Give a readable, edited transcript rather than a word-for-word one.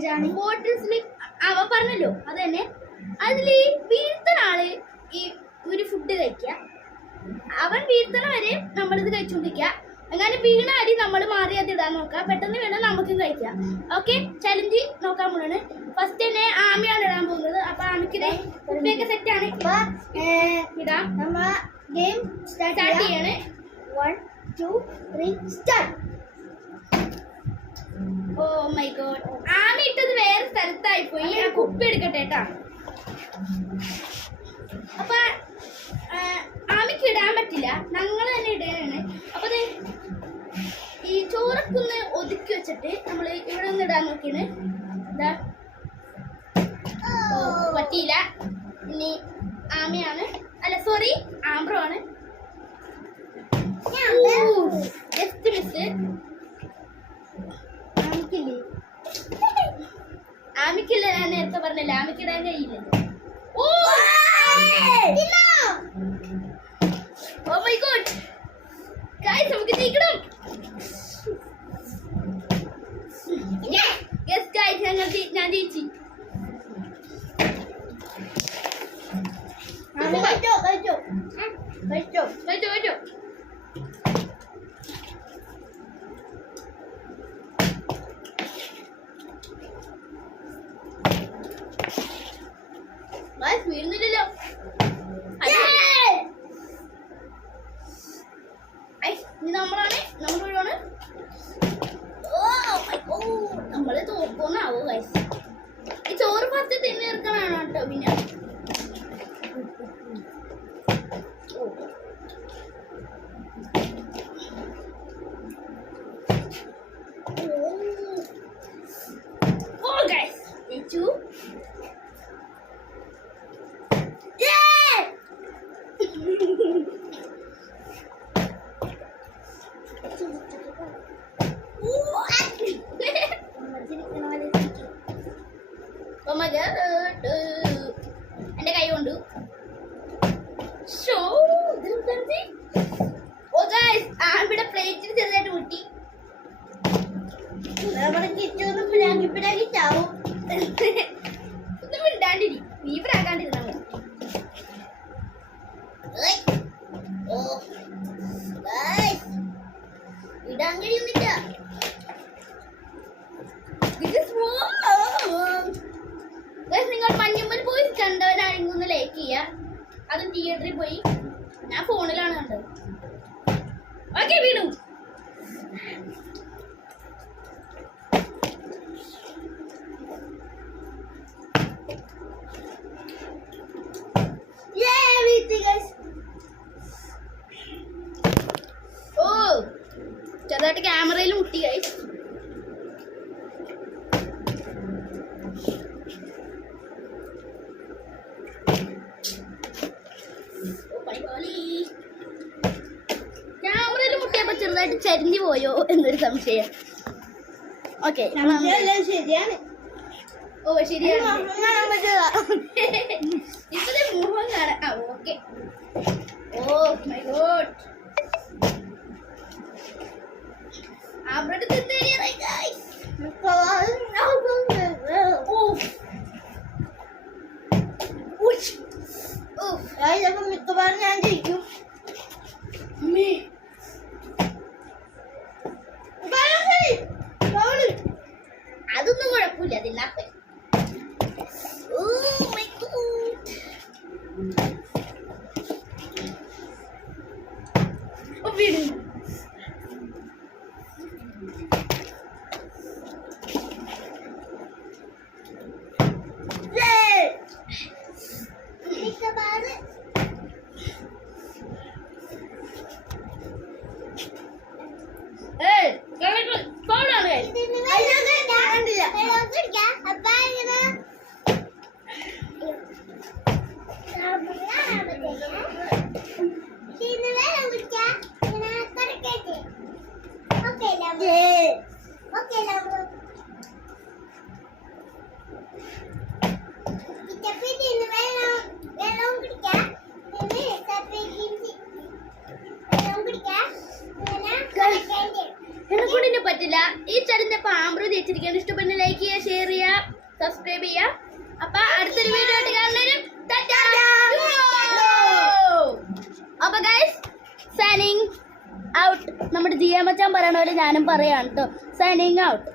ചലഞ്ചാണ്. ബോട്ടിൽ slip അവ പറഞ്ഞല്ലോ അത് തന്നെ. അതില് വീഴ്ത്തണ ആള് ഈ ഒരു ഫുഡ് കഴിക്കുക. അവൻ വീഴ്ത്തണ വരെ നമ്മളിത് കഴിച്ചുകൊണ്ടിരിക്കുക. അങ്ങനെ വീണ അരി നമ്മൾ മാറി അത് ഇടാൻ നോക്കാം. പെട്ടെന്ന് വീണാൽ നമുക്കും കഴിക്കാം. ഓക്കെ, ചലഞ്ച് നോക്കാൻ പോവാണ്. ഫസ്റ്റ് തന്നെ ആമയാണ് ഇടാൻ പോകുന്നത്. അപ്പൊ ആമയ്ക്ക് കുപ്പിയൊക്കെ സെറ്റാണ്. ഇടാം. നമ്മ ഗെയിം സ്റ്റാർട്ട് ചെയ്യാണ്. 1 2 3 സ്റ്റാർട്ട്. ഓ മൈ ഗോഡ്, ആമ ഇട്ടത് വേറെ സ്ഥലത്തായി പോയി. ആ കുപ്പി എടുക്കട്ടെ കേട്ടാ. അപ്പൊ ആമയ്ക്ക് ഇടാൻ പറ്റില്ല, ഞങ്ങൾ തന്നെ ഇടാനാണ്. അപ്പൊ ഈ ചോറൊക്കെ ഒന്ന് ഒതുക്കി വെച്ചിട്ട് നമ്മൾ ഇവിടെ ഒന്ന് ഇടാൻ നോക്കിയാണ്. എന്താ പറ്റിയില്ല. ഇനി ആമയാണ്, അല്ല സോറി ആംബ്രോ ആണ്. Just miss. ആമിക്കില്ല, ഞാൻ നേരത്തെ പറഞ്ഞില്ല ആമിക്കിടാൻ കഴിയില്ല. ഓ മൈ ഗോഡ് ഗയ്സ്, നമുക്ക് ജയിക്കണം. യെസ് ഗയ്സ്, ഞാൻ ജയിച്ചു. കഴിച്ചോ. വീഴുന്നില്ലല്ലോ. ഇനി നമ്മളാണ്. നമ്മള് തോക്കോന്നാവോ ഗൈസ്. ഈ ചോറ് ഫസ്റ്റ് തിന്നു തീർക്കണാണോ കേട്ടോ. പിന്നെ ഓ ഗൈസ് ജയിച്ചു. എന്റെ കൈ കൊണ്ടു. ആമ്പിടെ പ്ലേറ്റിൽ ചെറുതായിട്ട് മുട്ടി. ചാവും. ഒന്നും മിണ്ടാണ്ടിരി, നീ പ്രാകാണ്ടിരുന്നാ മതി. ഇടാൻ കഴിയുന്നില്ല. നിങ്ങൾ മഞ്ഞുമ്മൽ പോയി കണ്ടവരാണെങ്കിൽ ഒന്ന് ലൈക്ക് ചെയ്യുക. അത് തിയേറ്ററിൽ പോയി, ഞാൻ ഫോണിലാണ് കണ്ടത്. ഓക്കെ, വീണു. ഓ ചെറുതായിട്ട് ക്യാമറയിൽ മുട്ടി ഗൈസ്. ക്യാമറയിൽ മുട്ടിയപ്പോ ചെറുതായിട്ട് ചരിഞ്ഞു പോയോ എന്നൊരു സംശയം. ഓക്കെ, ശരിയാണ്. ഓ ശരിയാണ്. ഇപ്പത്തെ മുഖം കാണാം. Okay. Oh my god, abroad തിന്നേറിയായി ഗൈസ്. മിക്കവാറും ഞാൻ ജയിക്കും. അതൊന്നും കുഴപ്പമില്ല, അതില്ലാത്ത. വീട് ഫുഡിനെ പറ്റില്ല. ഈ ചലഞ്ച് ഇപ്പൊ ആംബ്രോ ജയിച്ചിരിക്കാൻ ഇഷ്ടപ്പെടുന്ന ലൈക്ക് ചെയ്യുക, ഷെയർ ചെയ്യുക, സബ്സ്ക്രൈബ് ചെയ്യുക. അപ്പൊ അടുത്തൊരു വീഡിയോ ആയിട്ട് കാണുന്നതിനും അപ്പൊ ഗൈസ് സൈനിങ് ഔട്ട്. നമ്മുടെ ജിയ മച്ചാൻ പറയണ പോലെ ഞാനും പറയാം കേട്ടോ. Signing out.